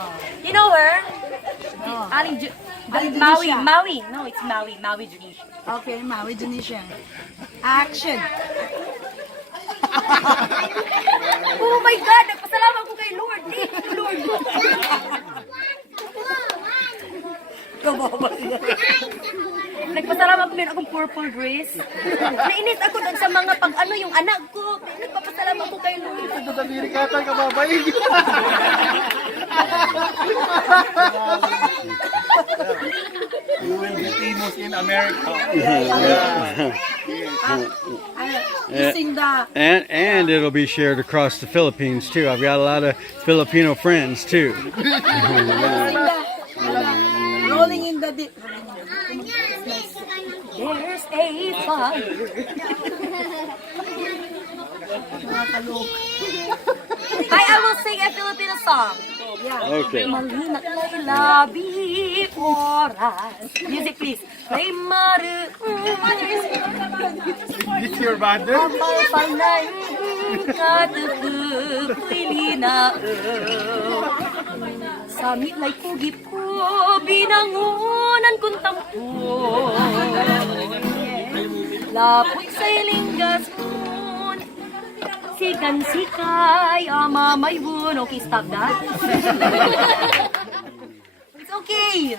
You know her? No. Maui, Maui. No, it's Maui, Maui Junisha. Okay, Maui Janisha. Action! Oh my God! Nagpasalamat ko kay Lord. Thank you, Lord. Nagpasalamat ko din akong purple dress. Nainis ako doon sa mga pag-ano yung anak ko. Nagpapasalamat ko kay Lord. Nadadiri ka tayo kababaig. You will be famous in America. You sing the And it'll be shared across the Philippines too. I've got a lot of Filipino friends too. rolling in the deep. There's a fire. I will sing a Filipino song. Okay. Malina't may labi oras. Music please. May maru. It's your mother? Kapal panay katutupoy linao. Samit lay kugip ko, binangunan kong tampo. Lapoy sa'y linggas moon, sikan-sikay, ama may buon. Okay, stop that. It's okay.